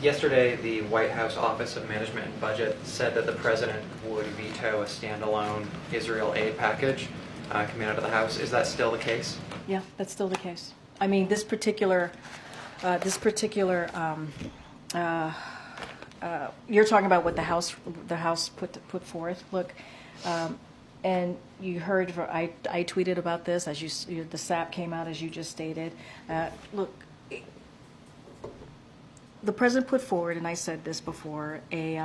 Yesterday, the White House Office of Management and Budget said that the president would veto a standalone Israel aid package coming out of the House. Is that still the case? Yeah, that's still the case. I mean, you're talking about what the House put forth. Look, and you heard, I tweeted about this as the SAP came out as you just stated. Look, the president put forward, and I said this before, a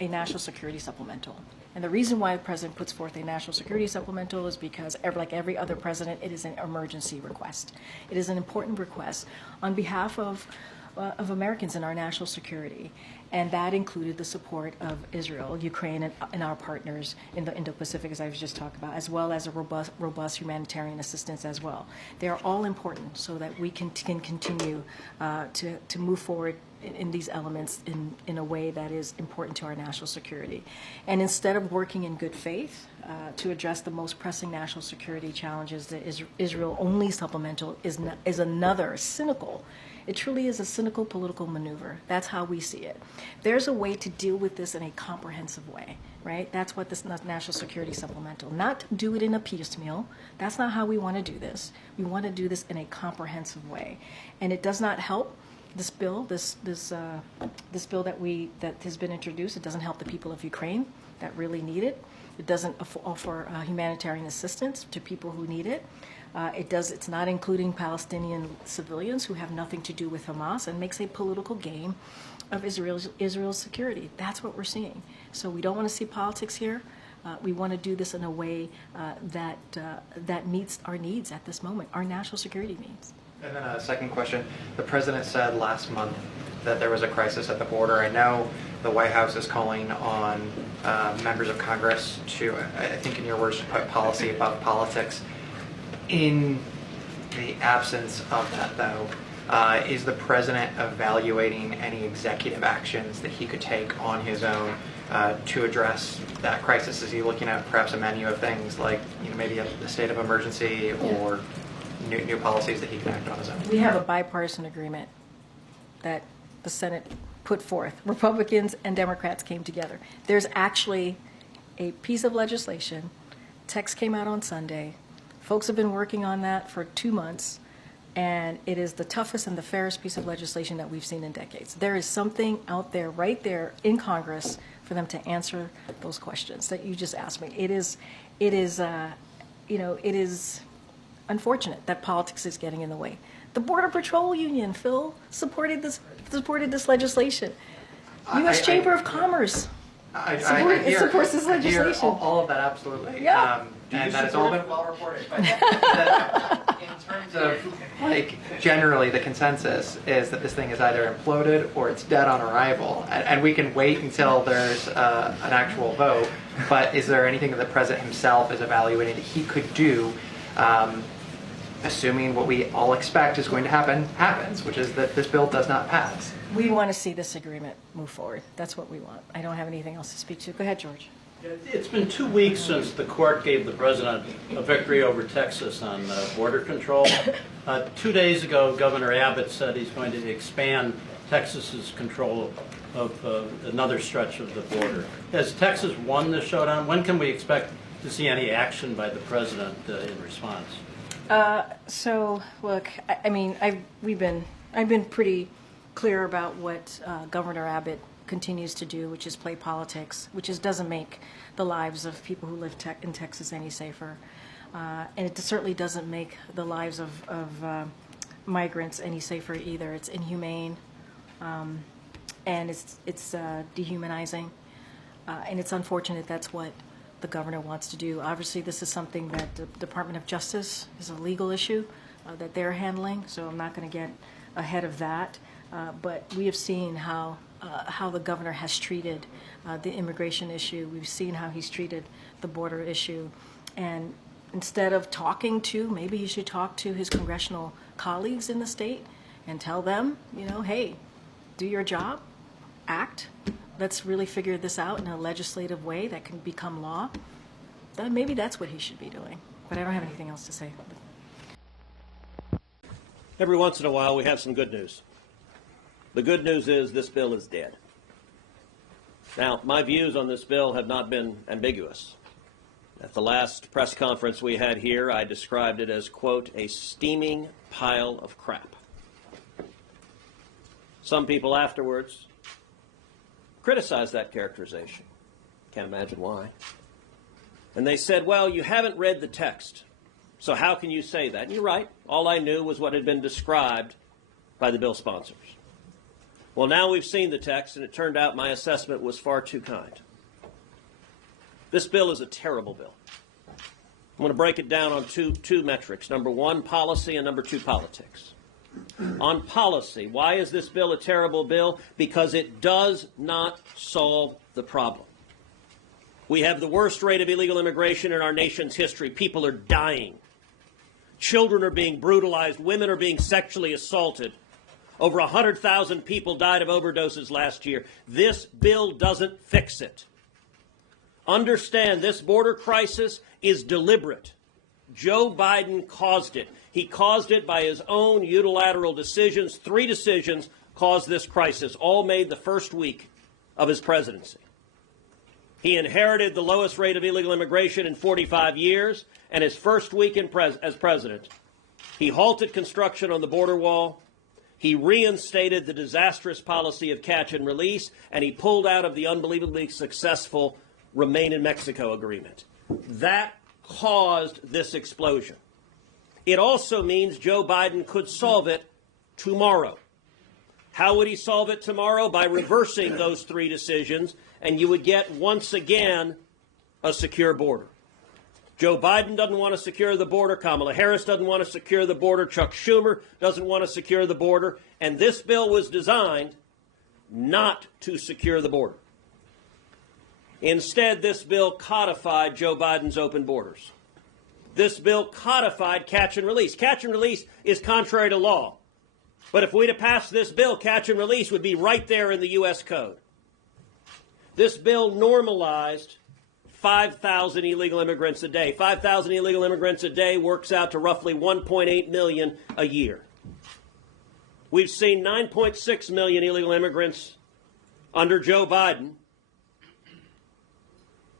national security supplemental. And the reason why the president puts forth a national security supplemental is because, like every other president, it is an emergency request. It is an important request on behalf of Americans and our national security. And that included the support of Israel, Ukraine, and our partners in the Indo-Pacific, as I was just talking about, as well as a robust humanitarian assistance as well. They are all important so that we can continue to move forward in these elements in a way that is important to our national security. And instead of working in good faith to address the most pressing national security challenges, the Israel-only supplemental is another cynical. It truly is a cynical political maneuver. That's how we see it. There's a way to deal with this in a comprehensive way, right? That's what this national security supplemental, not do it in a piecemeal. That's not how we want to do this. We want to do this in a comprehensive way. And it does not help this bill, this bill that has been introduced. It doesn't help the people of Ukraine that really need it. It doesn't offer humanitarian assistance to people who need it. It's not including Palestinian civilians who have nothing to do with Hamas, and makes a political game of Israel's security. That's what we're seeing. So we don't want to see politics here. We want to do this in a way that meets our needs at this moment, our national security needs. And then a second question. The president said last month that there was a crisis at the border. I know the White House is calling on members of Congress to, I think in your words, to put policy above politics. In the absence of that, though, is the president evaluating any executive actions that he could take on his own to address that crisis? Is he looking at perhaps a menu of things like, maybe a state of emergency or new policies that he can act on his own? We have a bipartisan agreement that the Senate put forth. Republicans and Democrats came together. There's actually a piece of legislation. Text came out on Sunday. Folks have been working on that for 2 months, and it is the toughest and the fairest piece of legislation that we've seen in decades. There is something out there, right there in Congress, for them to answer those questions that you just asked me. It is unfortunate that politics is getting in the way. The Border Patrol Union, Phil, supported this legislation. U.S. Chamber of Commerce supports this legislation. All of that, absolutely. Yeah. And that has all been well reported. But in terms of, generally the consensus is that this thing is either imploded or it's dead on arrival. And we can wait until there's an actual vote. But is there anything that the president himself is evaluating that he could do, assuming what we all expect is going to happen happens, which is that this bill does not pass? We want to see this agreement move forward. That's what we want. I don't have anything else to speak to. Go ahead, George. It's been 2 weeks since the court gave the president a victory over Texas on border control. 2 days ago, Governor Abbott said he's going to expand Texas's control of another stretch of the border. Has Texas won the showdown? When can we expect to see any action by the president in response? So, look, I mean, I've been pretty clear about what Governor Abbott continues to do, which is play politics, which doesn't make the lives of people who live in Texas any safer, and it certainly doesn't make the lives of migrants any safer either. It's inhumane, and it's dehumanizing, and it's unfortunate that's what the governor wants to do. Obviously, this is something that the Department of Justice is a legal issue that they're handling, so I'm not going to get ahead of that. But we have seen how the governor has treated the immigration issue. We've seen how he's treated the border issue. And instead of maybe he should talk to his congressional colleagues in the state and tell them, hey, do your job, act. Let's really figure this out in a legislative way that can become law. Then maybe that's what he should be doing. But I don't have anything else to say. Every once in a while, we have some good news. The good news is this bill is dead. Now, my views on this bill have not been ambiguous. At the last press conference we had here, I described it as, quote, a steaming pile of crap. Some people afterwards criticized that characterization. Can't imagine why. And they said, well, you haven't read the text, so how can you say that? And you're right. All I knew was what had been described by the bill sponsors. Well, now we've seen the text, and it turned out my assessment was far too kind. This bill is a terrible bill. I'm going to break it down on two metrics. Number one, policy, and number two, politics. On policy, why is this bill a terrible bill? Because it does not solve the problem. We have the worst rate of illegal immigration in our nation's history. People are dying. Children are being brutalized. Women are being sexually assaulted. Over 100,000 people died of overdoses last year. This bill doesn't fix it. Understand, this border crisis is deliberate. Joe Biden caused it. He caused it by his own unilateral decisions. 3 decisions caused this crisis, all made the first week of his presidency. He inherited the lowest rate of illegal immigration in 45 years, and his first week as president, he halted construction on the border wall. He reinstated the disastrous policy of catch and release, and he pulled out of the unbelievably successful Remain in Mexico agreement. That caused this explosion. It also means Joe Biden could solve it tomorrow. How would he solve it tomorrow? By reversing those 3 decisions, and you would get, once again, a secure border. Joe Biden doesn't want to secure the border. Kamala Harris doesn't want to secure the border. Chuck Schumer doesn't want to secure the border. And this bill was designed not to secure the border. Instead, this bill codified Joe Biden's open borders. This bill codified catch and release. Catch and release is contrary to law. But if we'd have passed this bill, catch and release would be right there in the U.S. Code. This bill normalized 5,000 illegal immigrants a day. 5,000 illegal immigrants a day works out to roughly 1.8 million a year. We've seen 9.6 million illegal immigrants under Joe Biden.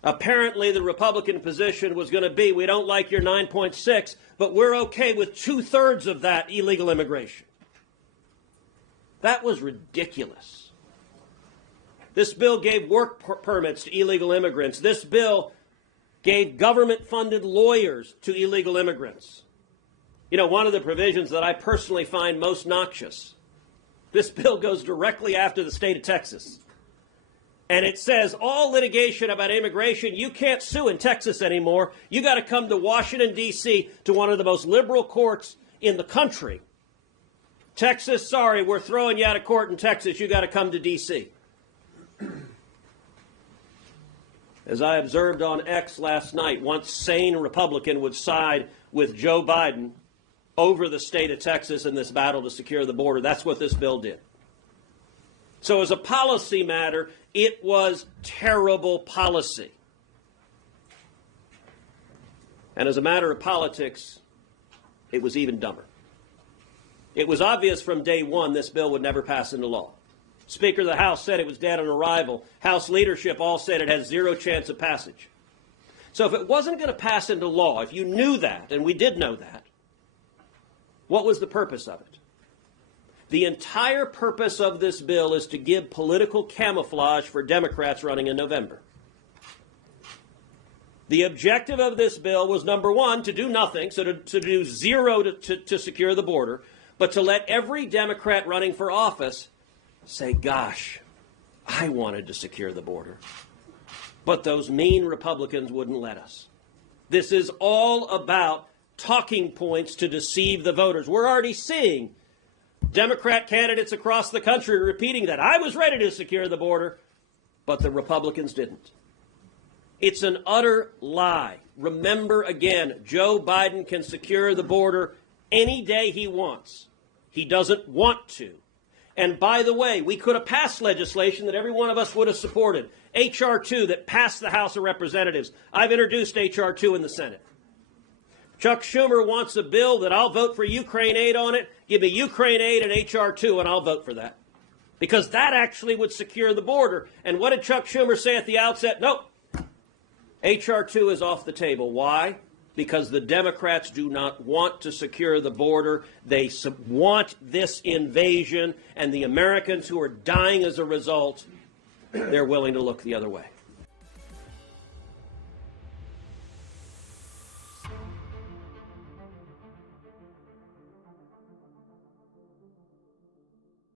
Apparently, the Republican position was going to be, we don't like your 9.6, but we're okay with 2/3 of that illegal immigration. That was ridiculous. This bill gave work permits to illegal immigrants. This bill gave government-funded lawyers to illegal immigrants. You know, one of the provisions that I personally find most noxious, this bill goes directly after the state of Texas. And it says all litigation about immigration, you can't sue in Texas anymore. You got to come to Washington, D.C., to one of the most liberal courts in the country. Texas, sorry, we're throwing you out of court in Texas. You got to come to D.C. As I observed on X last night, one sane Republican would side with Joe Biden over the state of Texas in this battle to secure the border. That's what this bill did. So as a policy matter, it was terrible policy. And as a matter of politics, it was even dumber. It was obvious from day one this bill would never pass into law. Speaker of the House said it was dead on arrival. House leadership all said it has 0 chance of passage. So if it wasn't going to pass into law, if you knew that, and we did know that, what was the purpose of it? The entire purpose of this bill is to give political camouflage for Democrats running in November. The objective of this bill was, number one, to do nothing, so to do 0 to secure the border, but to let every Democrat running for office say, gosh, I wanted to secure the border. But those mean Republicans wouldn't let us. This is all about talking points to deceive the voters. We're already seeing Democrat candidates across the country repeating that. I was ready to secure the border, but the Republicans didn't. It's an utter lie. Remember again, Joe Biden can secure the border any day he wants. He doesn't want to. And by the way, we could have passed legislation that every one of us would have supported. H.R. 2 that passed the House of Representatives. I've introduced H.R. 2 in the Senate. Chuck Schumer wants a bill that I'll vote for Ukraine aid on it. Give me Ukraine aid and H.R. 2 and I'll vote for that. because that actually would secure the border. And what did Chuck Schumer say at the outset? Nope. H.R. 2 is off the table. Why? Because the Democrats do not want to secure the border. They want this invasion, and the Americans who are dying as a result, they're willing to look the other way.